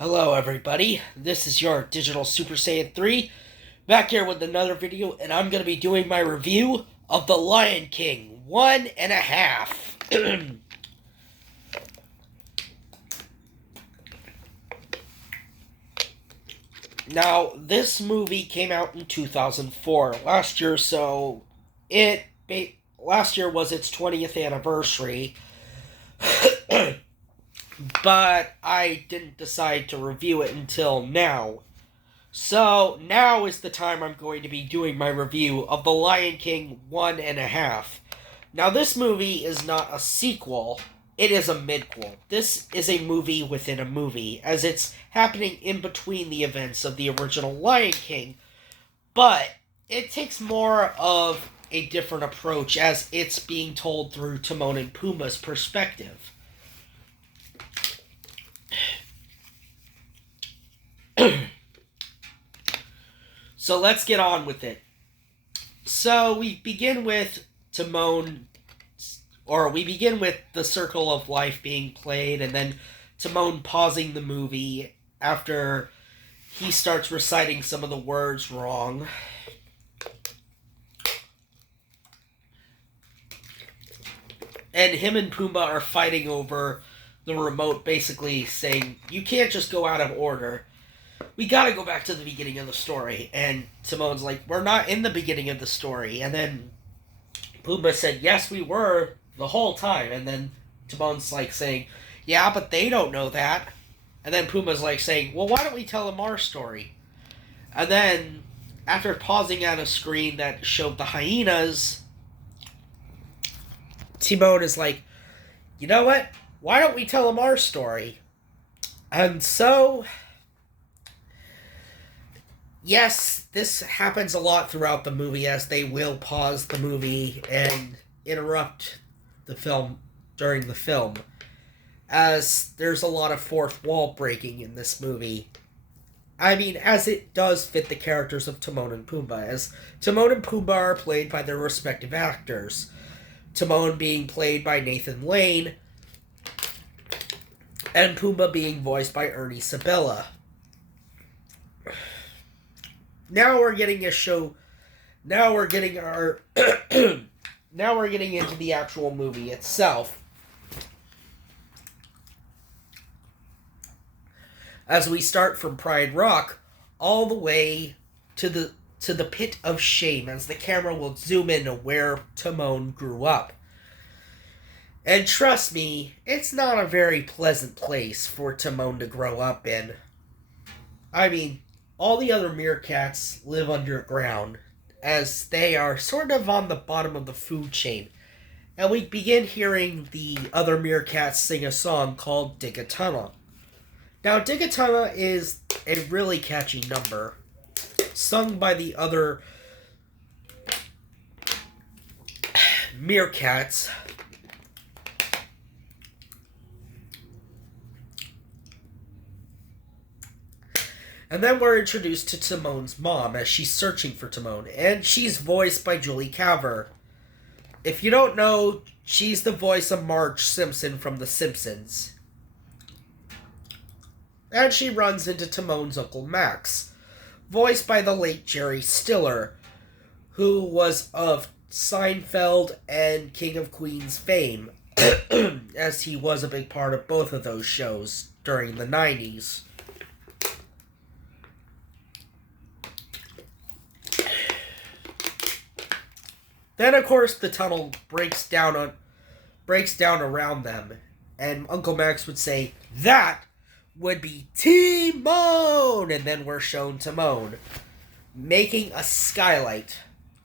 Hello everybody, this is your Digital Super Saiyan 3, back here with another video, and I'm going to be doing my review of The Lion King 1.5. Now, this movie came out in 2004, last year, so last year was its 20th anniversary, but I didn't decide to review it until now. So now is the time I'm going to be doing my review of The Lion King 1.5. Now, this movie is not a sequel, it is a midquel. This is a movie within a movie, as it's happening in between the events of the original Lion King, but it takes more of a different approach as it's being told through Timon and Pumbaa's perspective. So let's get on with it. So we begin with Timon, or we begin with the Circle of Life being played, and then Timon pausing the movie after he starts reciting some of the words wrong. And him and Pumbaa are fighting over the remote, basically saying, you can't just go out of order. We gotta go back to the beginning of the story. And Timon's like, we're not in the beginning of the story. And then Pumbaa said, yes, we were the whole time. And then Timon's like saying, yeah, but they don't know that. And then Pumbaa's like saying, well, why don't we tell them our story? And then, after pausing at a screen that showed the hyenas, Timon is like, you know what? Why don't we tell them our story? And so, yes, this happens a lot throughout the movie, as they will pause the movie and interrupt the film during the film, as there's a lot of fourth wall breaking in this movie. I mean, as it does fit the characters of Timon and Pumbaa, as Timon and Pumbaa are played by their respective actors. Timon being played by Nathan Lane, and Pumbaa being voiced by Ernie Sabella. Now we're getting a show. Now we're getting our. Now we're getting into the actual movie itself. As we start from Pride Rock all the way to the pit of shame, as the camera will zoom in to where Timon grew up. And trust me, it's not a very pleasant place for Timon to grow up in. I mean, all the other meerkats live underground, as they are sort of on the bottom of the food chain. And we begin hearing the other meerkats sing a song called Dig a Tunnel. Now, Dig a Tunnel is a really catchy number, sung by the other meerkats. And then we're introduced to Timon's mom as she's searching for Timon, and she's voiced by Julie Carver. If you don't know, she's the voice of Marge Simpson from The Simpsons. And she runs into Timon's Uncle Max, voiced by the late Jerry Stiller, who was of Seinfeld and King of Queens fame, as he was a big part of both of those shows during the 90s. Then, of course, the tunnel breaks down around them, and Uncle Max would say, that would be Timon! And then we're shown Timon making a skylight,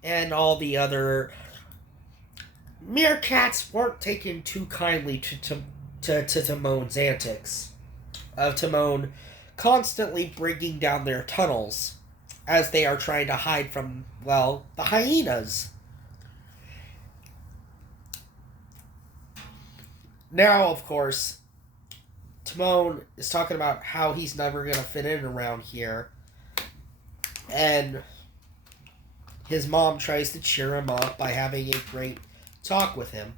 and all the other meerkats weren't taken too kindly to Timon's antics, of Timon constantly breaking down their tunnels as they are trying to hide from, well, the hyenas. Now, of course, Timon is talking about how he's never going to fit in around here. And his mom tries to cheer him up by having a great talk with him.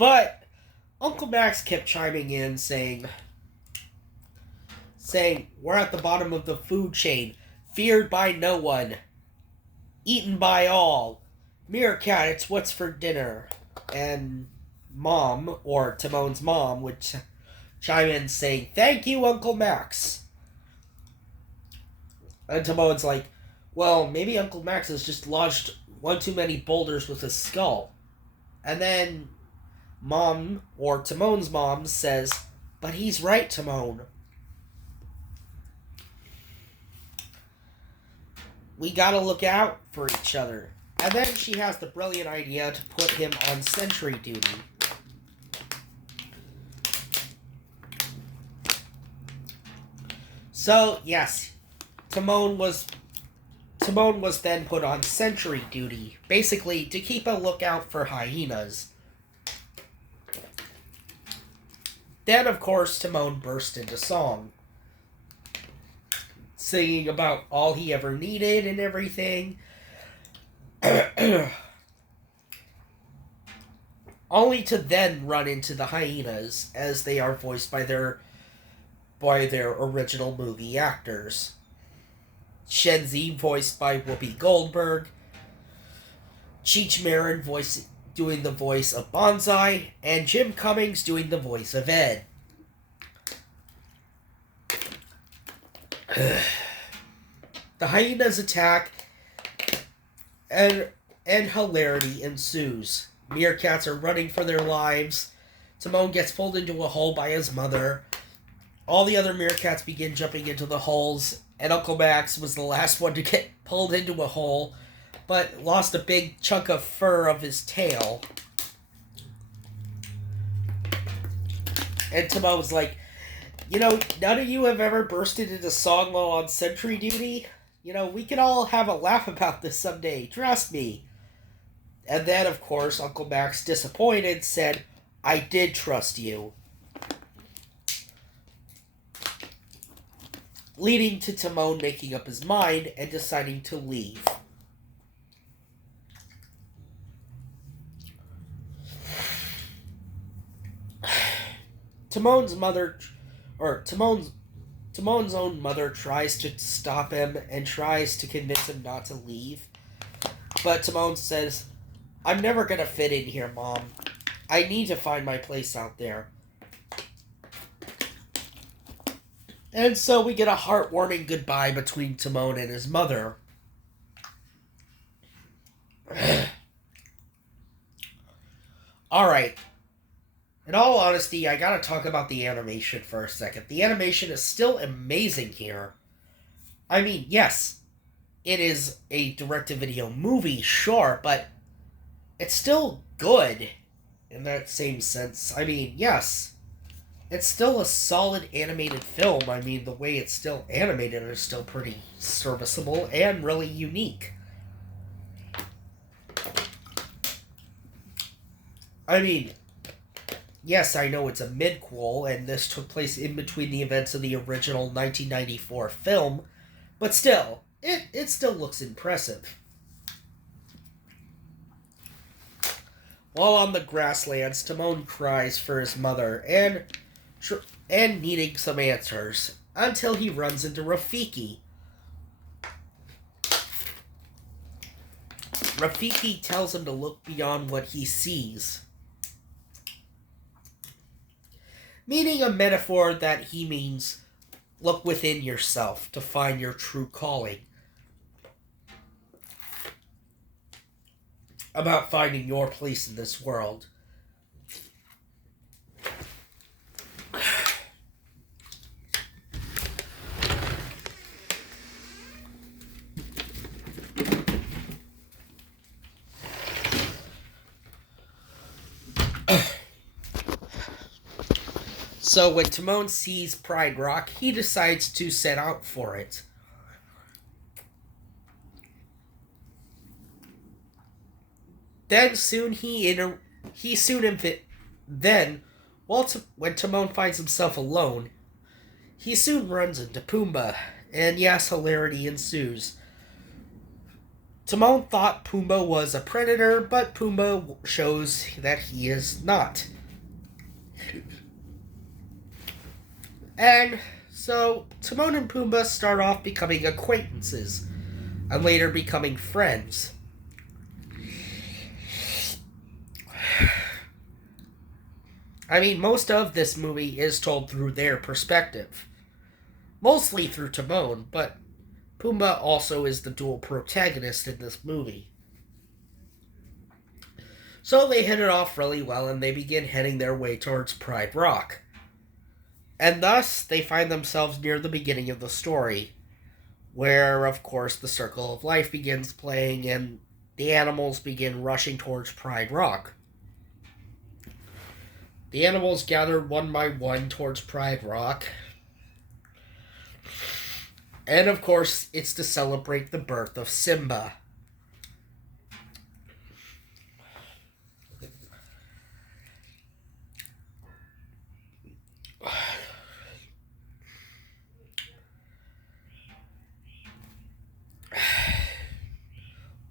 But Uncle Max kept chiming in, saying, we're at the bottom of the food chain, feared by no one, eaten by all. Meerkat, it's what's for dinner. And Mom, or Timon's mom, would chime in saying, thank you, Uncle Max. And Timon's like, well, maybe Uncle Max has just lodged one too many boulders with his skull. And then Mom, or Timon's mom, says, but he's right, Timon. We gotta look out for each other. And then she has the brilliant idea to put him on sentry duty. So, yes, Timon was then put on sentry duty, basically to keep a lookout for hyenas. Then, of course, Timon burst into song, singing about all he ever needed and everything. Only to then run into the hyenas, as they are voiced by their original movie actors. Shenzi, voiced by Whoopi Goldberg. Cheech Marin doing the voice of Bonsai, and Jim Cummings doing the voice of Ed. The hyenas attack, and hilarity ensues. Meerkats are running for their lives. Timon gets pulled into a hole by his mother. All the other meerkats begin jumping into the holes, and Uncle Max was the last one to get pulled into a hole, but lost a big chunk of fur of his tail. And Timon was like, none of you have ever bursted into song while on sentry duty? We can all have a laugh about this someday, trust me. And then, of course, Uncle Max, disappointed, said, I did trust you. Leading to Timon making up his mind and deciding to leave. Timon's own mother tries to stop him and tries to convince him not to leave. But Timon says, I'm never going to fit in here, Mom. I need to find my place out there. And so we get a heartwarming goodbye between Timon and his mother. Alright. In all honesty, I gotta talk about the animation for a second. The animation is still amazing here. I mean, yes, it is a direct-to-video movie, sure, but it's still good in that same sense. I mean, yes, it's still a solid animated film. I mean, the way it's still animated is still pretty serviceable and really unique. I mean, yes, I know it's a midquel, and this took place in between the events of the original 1994 film, but still, it still looks impressive. While on the grasslands, Timon cries for his mother and needing some answers, until he runs into Rafiki. Rafiki tells him to look beyond what he sees, meaning a metaphor that he means look within yourself to find your true calling. About finding your place in this world. So when Timon sees Pride Rock, he decides to set out for it. Then when Timon finds himself alone, he soon runs into Pumbaa, and yes, hilarity ensues. Timon thought Pumbaa was a predator, but Pumbaa shows that he is not. And so Timon and Pumbaa start off becoming acquaintances and later becoming friends. I mean, most of this movie is told through their perspective. Mostly through Timon, but Pumbaa also is the dual protagonist in this movie. So they hit it off really well and they begin heading their way towards Pride Rock. And thus, they find themselves near the beginning of the story, where, of course, the Circle of Life begins playing and the animals begin rushing towards Pride Rock. The animals gather one by one towards Pride Rock. And, of course, it's to celebrate the birth of Simba.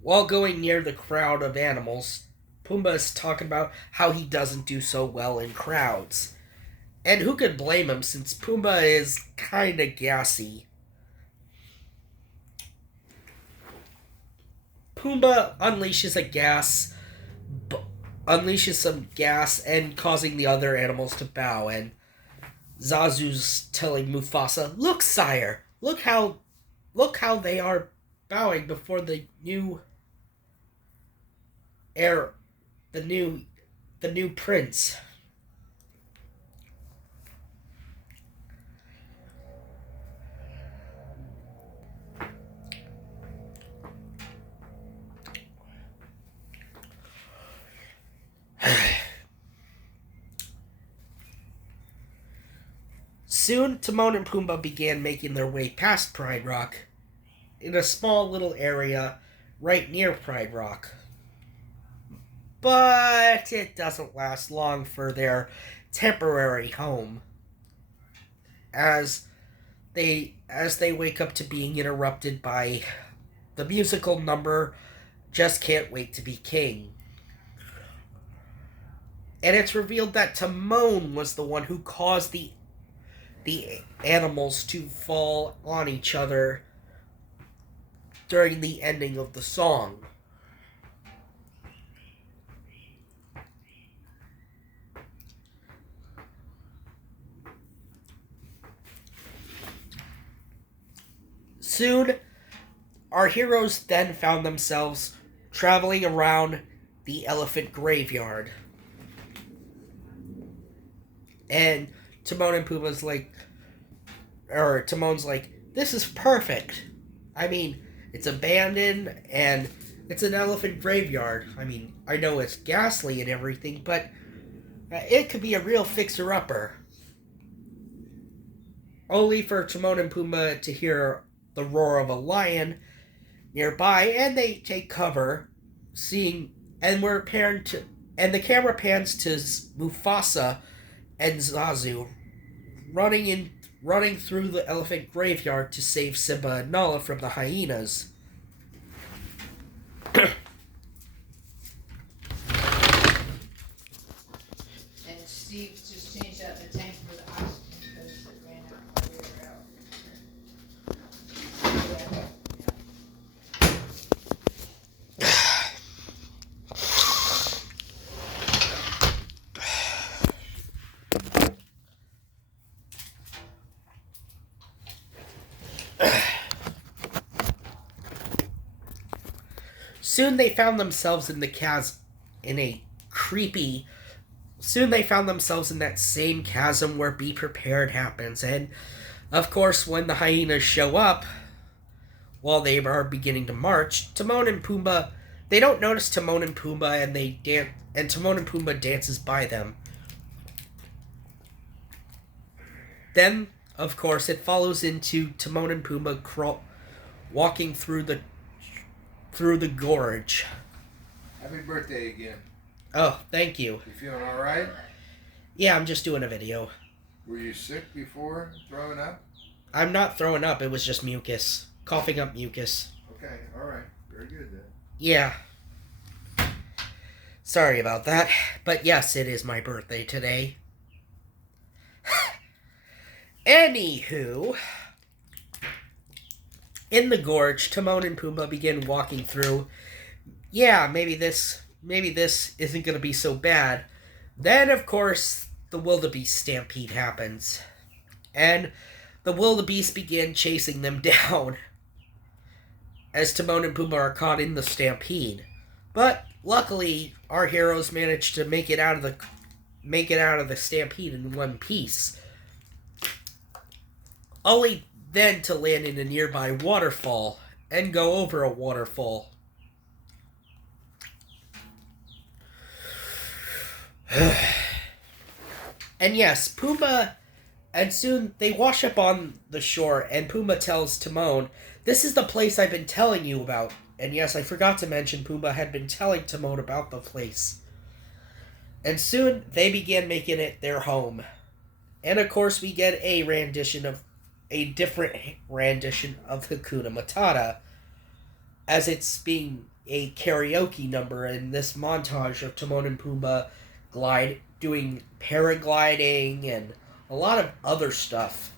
While going near the crowd of animals, Pumbaa is talking about how he doesn't do so well in crowds. And who could blame him since Pumbaa is kinda gassy. Pumbaa unleashes some gas and causing the other animals to bow, and Zazu's telling Mufasa, "Look, sire, look how they are bowing before the new heir, the new prince." Soon, Timon and Pumbaa began making their way past Pride Rock in a small little area right near Pride Rock. But it doesn't last long for their temporary home, as they wake up to being interrupted by the musical number "Just Can't Wait to Be King." And it's revealed that Timon was the one who caused the animals to fall on each other during the ending of the song. Soon, our heroes then found themselves traveling around the elephant graveyard. And Timon's like, "This is perfect. I mean, it's abandoned and it's an elephant graveyard. I mean, I know it's ghastly and everything, but it could be a real fixer-upper." Only for Timon and Pumbaa to hear the roar of a lion nearby, and they take cover, and the camera pans to Mufasa and Zazu running through the elephant graveyard to save Simba and Nala from the hyenas. And Steve just changed out the tank for the oxygen because it ran out while we were out. Soon they found themselves in that same chasm where Be Prepared happens. And, of course, when the hyenas show up, while they are beginning to march, Timon and Pumbaa, they don't notice Timon and Pumbaa, and Timon and Pumbaa dances by them. Then, of course, it follows into Timon and Pumbaa walking through the gorge. Happy birthday again. Oh, thank you. You feeling alright? Yeah, I'm just doing a video. Were you sick before throwing up? I'm not throwing up, it was just mucus. Coughing up mucus. Okay, alright. Very good then. Yeah. Sorry about that. But yes, it is my birthday today. Anywho, in the gorge, Timon and Pumbaa begin walking through. Yeah, maybe this isn't going to be so bad. Then, of course, the wildebeest stampede happens. And the wildebeest begin chasing them down as Timon and Pumbaa are caught in the stampede. But luckily, our heroes managed to make it out of the stampede in one piece. Only then to land in a nearby waterfall and go over a waterfall. And yes, Pumbaa, and soon they wash up on the shore, and Pumbaa tells Timon, "This is the place I've been telling you about." And yes, I forgot to mention Pumbaa had been telling Timon about the place. And soon they began making it their home. And of course we get a different rendition of Hakuna Matata, as it's being a karaoke number in this montage of Timon and Pumbaa doing paragliding and a lot of other stuff.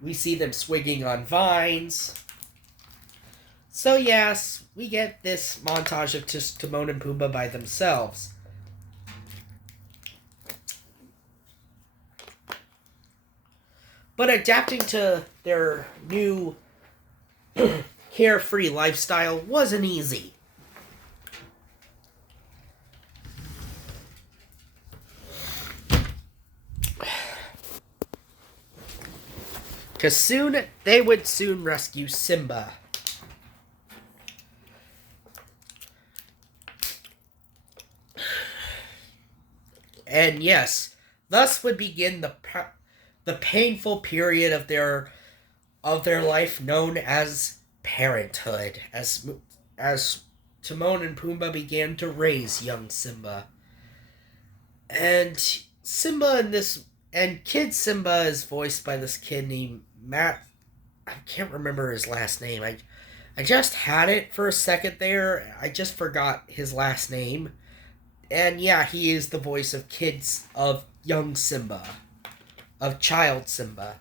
We see them swinging on vines. So yes, we get this montage of just Timon and Pumbaa by themselves. But adapting to their new carefree lifestyle wasn't easy. Because they would soon rescue Simba. And yes, thus would begin the painful period of their life known as parenthood, as Timon and Pumbaa began to raise young Simba. And Kid Simba is voiced by this kid named Matt. I can't remember his last name. I just had it for a second there. I just forgot his last name. And yeah, he is the voice of young Simba, of child Simba.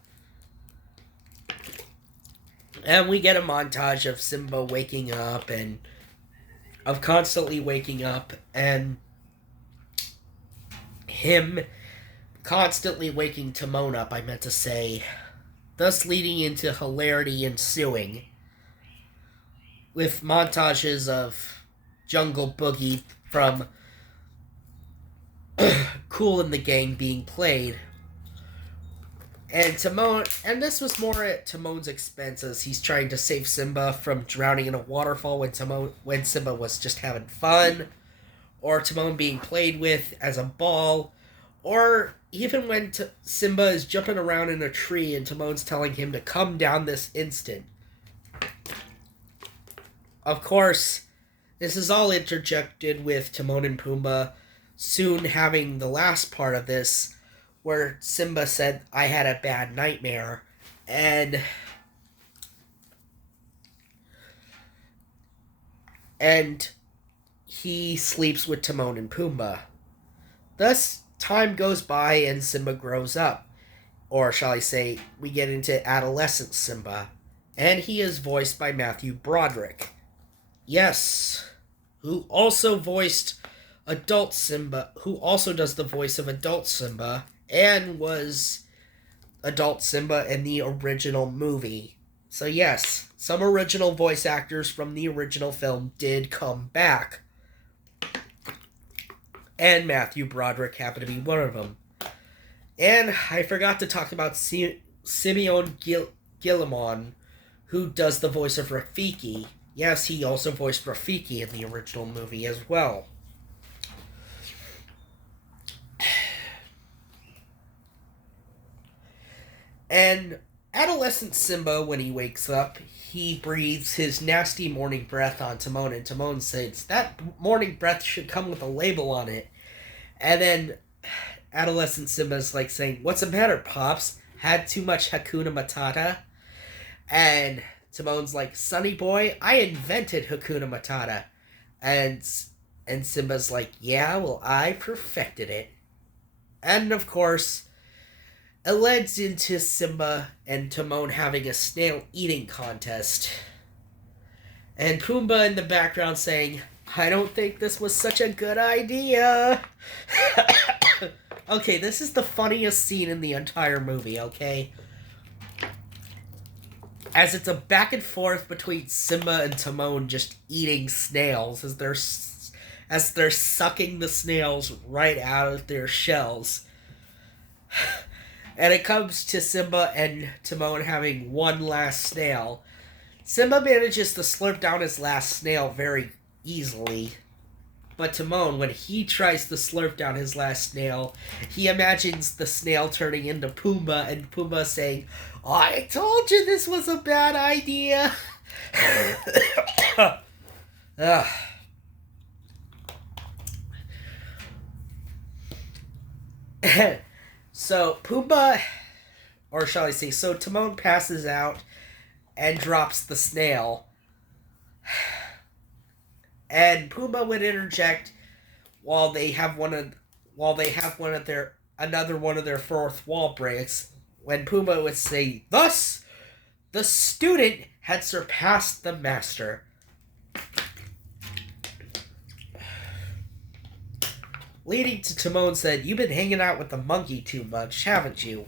And we get a montage of Simba waking up and of constantly waking up, and him constantly waking Timon up, I meant to say, thus leading into hilarity ensuing, with montages of Jungle Boogie from Kool and the Gang being played. And this was more at Timon's expense, as he's trying to save Simba from drowning in a waterfall when Simba was just having fun, or Timon being played with as a ball, or even when Simba is jumping around in a tree and Timon's telling him to come down this instant. Of course, this is all interjected with Timon and Pumbaa soon having the last part of this, where Simba said, "I had a bad nightmare," and he sleeps with Timon and Pumbaa. Thus, time goes by and Simba grows up. Or shall I say, we get into adolescent Simba. And he is voiced by Matthew Broderick. Yes, who also does the voice of adult Simba, and was adult Simba in the original movie. So yes, some original voice actors from the original film did come back. And Matthew Broderick happened to be one of them. And I forgot to talk about Simeon Gillimon, who does the voice of Rafiki. Yes, he also voiced Rafiki in the original movie as well. And adolescent Simba, when he wakes up, he breathes his nasty morning breath on Timon, and Timon says, "That morning breath should come with a label on it." And then adolescent Simba's like saying, "What's the matter, Pops? Had too much Hakuna Matata?" And Timon's like, "Sonny boy, I invented Hakuna Matata." And Simba's like, "Yeah, well, I perfected it." And of course, It leads into Simba and Timon having a snail eating contest. And Pumbaa in the background saying, I don't think this was such a good idea. Okay, this is the funniest scene in the entire movie, okay? As it's a back and forth between Simba and Timon just eating snails as they're sucking the snails right out of their shells. And it comes to Simba and Timon having one last snail. Simba manages to slurp down his last snail very easily. But Timon, when he tries to slurp down his last snail, he imagines the snail turning into Pumbaa and Pumbaa saying, I told you this was a bad idea. So Pumbaa, or shall I say, so Timon passes out and drops the snail. And Pumbaa would interject while they have another one of their fourth wall breaks, when Pumbaa would say, thus the student had surpassed the master. Leading to Timon said, you've been hanging out with the monkey too much, haven't you?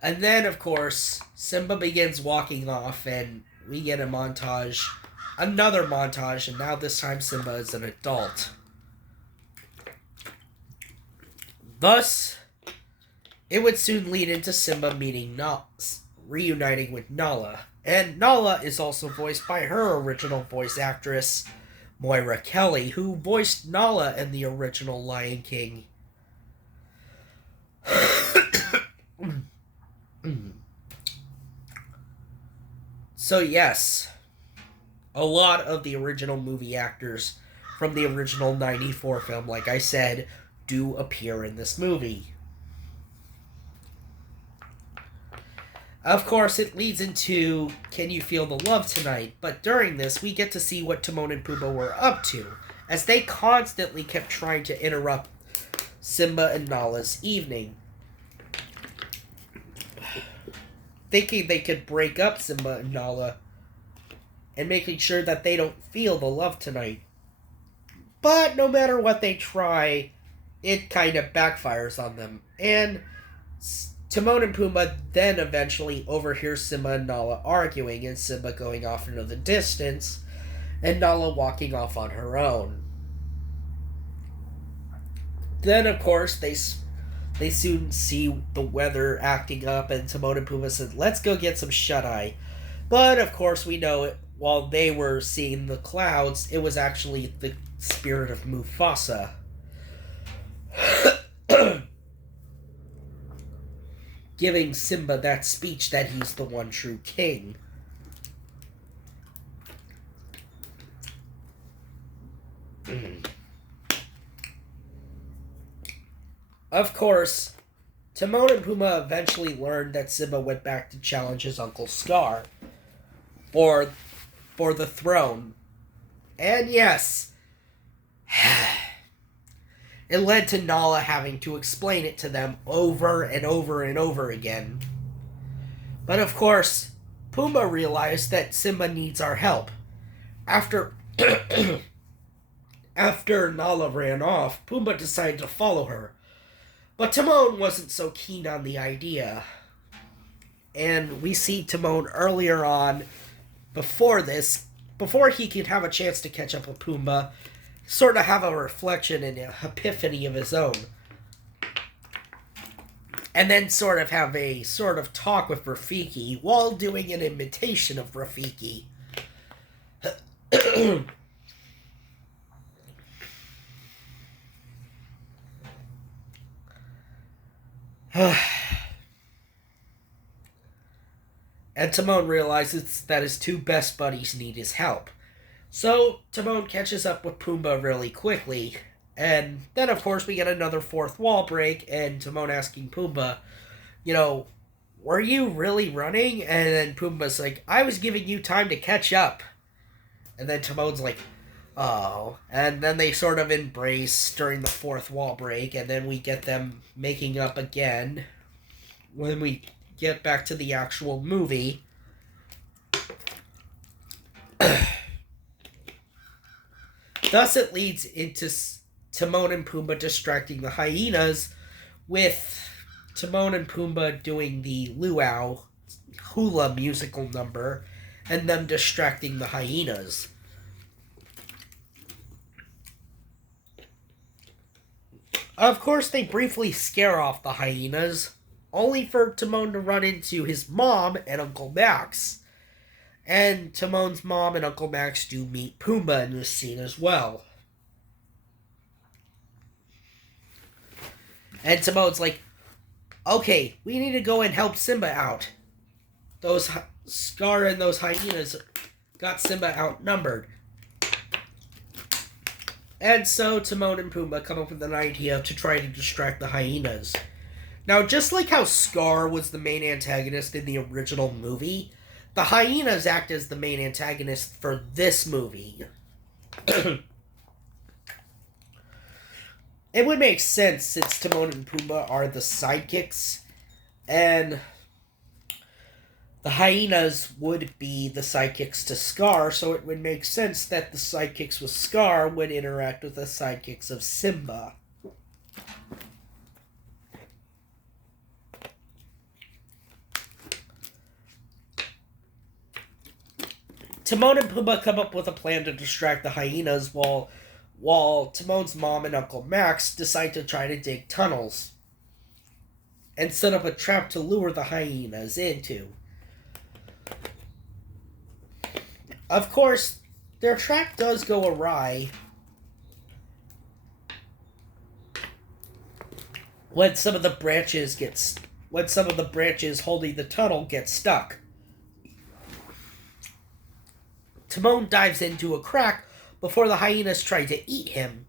And then, of course, Simba begins walking off, and we get another montage, and now this time Simba is an adult. Thus, it would soon lead into Simba reuniting with Nala. And Nala is also voiced by her original voice actress, Moira Kelly, who voiced Nala in the original Lion King. So yes, a lot of the original movie actors from the original 94 film, like I said, do appear in this movie. Of course, it leads into Can You Feel the Love Tonight? But during this, we get to see what Timon and Pumbaa were up to, as they constantly kept trying to interrupt Simba and Nala's evening, thinking they could break up Simba and Nala and making sure that they don't feel the love tonight. But no matter what they try, it kind of backfires on them. And Timon and Pumbaa then eventually overhear Simba and Nala arguing, and Simba going off into the distance, and Nala walking off on her own. Then, of course, they soon see the weather acting up, and Timon and Pumbaa said, let's go get some shut-eye. But, of course, we know it. While they were seeing the clouds, it was actually the spirit of Mufasa. Giving Simba that speech that he's the one true king. Of course, Timon and Pumbaa eventually learned that Simba went back to challenge his Uncle Scar for the throne. And yes, it led to Nala having to explain it to them over and over and over again. But of course, Pumbaa realized that Simba needs our help. After Nala ran off, Pumbaa decided to follow her. But Timon wasn't so keen on the idea. And we see Timon earlier on, before he could have a chance to catch up with Pumbaa, sort of have a reflection and an epiphany of his own. And then sort of have a sort of talk with Rafiki while doing an imitation of Rafiki. And Timon realizes that his two best buddies need his help. So Timon catches up with Pumbaa really quickly. And then, of course, we get another fourth wall break, and Timon asking Pumbaa, were you really running? And then Pumbaa's like, I was giving you time to catch up. And then Timon's like, oh. And then they sort of embrace during the fourth wall break, and then we get them making up again when we get back to the actual movie. Thus, it leads into Timon and Pumbaa distracting the hyenas, with Timon and Pumbaa doing the luau hula musical number, and them distracting the hyenas. Of course, they briefly scare off the hyenas, only for Timon to run into his mom and Uncle Max. And Timon's mom and Uncle Max do meet Pumbaa in this scene as well. And Timon's like, okay, we need to go and help Simba out. Those Scar and those hyenas got Simba outnumbered. And so Timon and Pumbaa come up with an idea to try to distract the hyenas. Now, just like how Scar was the main antagonist in the original movie, the hyenas act as the main antagonist for this movie. It would make sense since Timon and Pumbaa are the sidekicks, and the hyenas would be the sidekicks to Scar, so it would make sense that the sidekicks with Scar would interact with the sidekicks of Simba. Timon and Pumbaa come up with a plan to distract the hyenas while Timon's mom and Uncle Max decide to try to dig tunnels and set up a trap to lure the hyenas into. Of course, their trap does go awry when some of the branches holding the tunnel get stuck. Timon dives into a crack before the hyenas try to eat him,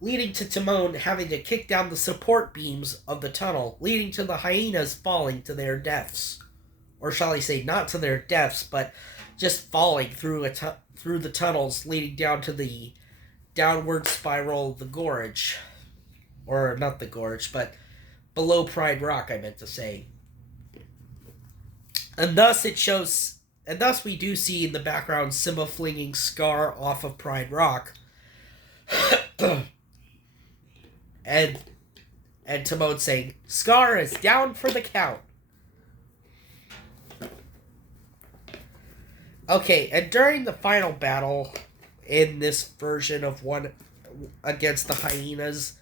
leading to Timon having to kick down the support beams of the tunnel, leading to the hyenas falling to their deaths. Or shall I say, not to their deaths, but just falling through the tunnels leading down to the downward spiral of the gorge. Or not the gorge, but below Pride Rock, I meant to say. And thus we do see in the background Simba flinging Scar off of Pride Rock. and Timon saying, Scar is down for the count. Okay, and during the final battle in this version of one against the hyenas,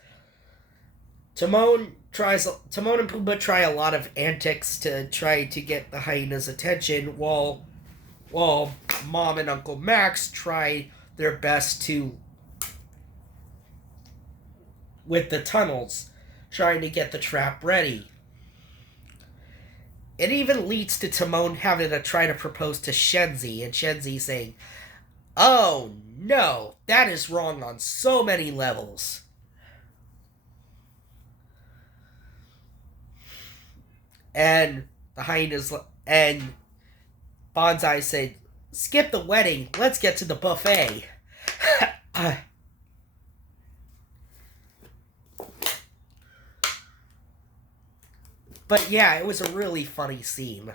Timon and Pumbaa try a lot of antics to try to get the hyenas' attention, while Mom and Uncle Max try their best with the tunnels, trying to get the trap ready. It even leads to Timon having to try to propose to Shenzi, and Shenzi saying, oh no, that is wrong on so many levels. And the hyenas and Bonsai said, skip the wedding, let's get to the buffet. But yeah, it was a really funny scene.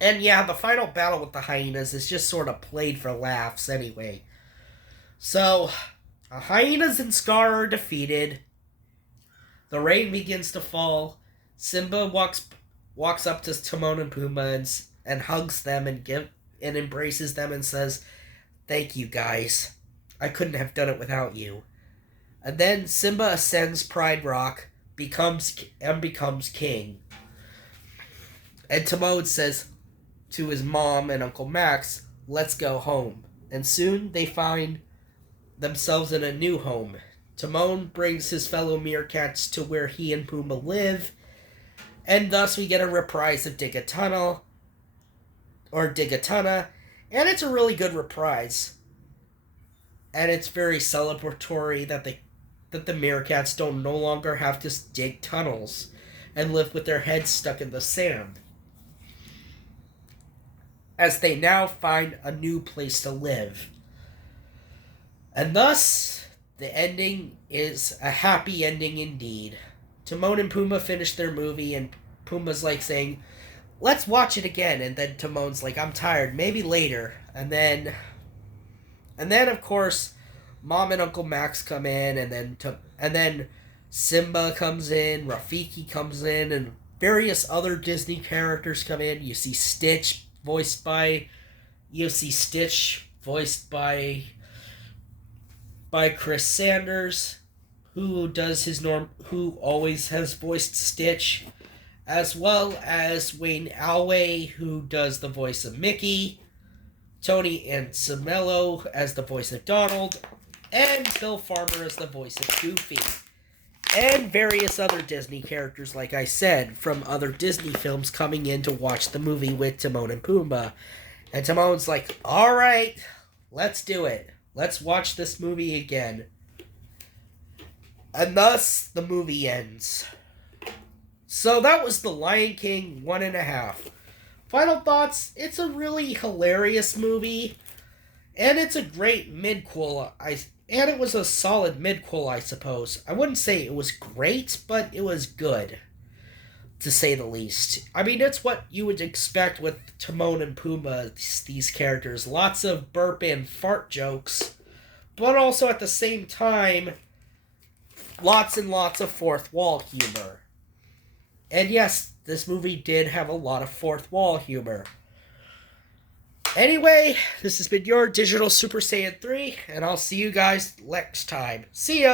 And yeah, the final battle with the hyenas is just sort of played for laughs anyway. So, the hyenas and Scar are defeated. The rain begins to fall. Simba walks up to Timon and Pumbaa and hugs them and embraces them and says, thank you guys. I couldn't have done it without you. And then Simba ascends Pride Rock, becomes king. And Timon says to his mom and Uncle Max, let's go home. And soon they find themselves in a new home. Timon brings his fellow meerkats to where he and Pumbaa live, and thus we get a reprise of Dig a Tunnel, or Dig a Tunna, and it's a really good reprise. And it's very celebratory that the meerkats don't no longer have to dig tunnels. and live with their heads stuck in the sand, as they now find a new place to live. And thus, the ending is a happy ending indeed. Timon and Pumbaa finish their movie, and Pumbaa's like saying, let's watch it again. And then Timon's like, I'm tired, maybe later. And then of course, Mom and Uncle Max come in, and then Simba comes in, Rafiki comes in, and various other Disney characters come in. You see Stitch voiced by Chris Sanders, who always has voiced Stitch, as well as Wayne Alway, who does the voice of Mickey, Tony Anselmo as the voice of Donald, and Bill Farmer as the voice of Goofy. And various other Disney characters, like I said, from other Disney films coming in to watch the movie with Timon and Pumbaa. And Timon's like, alright, let's do it. Let's watch this movie again. And thus, the movie ends. So that was The Lion King 1.5. Final thoughts, it's a really hilarious movie. And it's a great midquel. And it was a solid midquel, I suppose. I wouldn't say it was great, but it was good, to say the least. I mean, it's what you would expect with Timon and Pumbaa, these characters. Lots of burp and fart jokes, but also at the same time, lots and lots of fourth wall humor. And yes, this movie did have a lot of fourth wall humor. Anyway, this has been your Digital Super Saiyan 3, and I'll see you guys next time. See ya!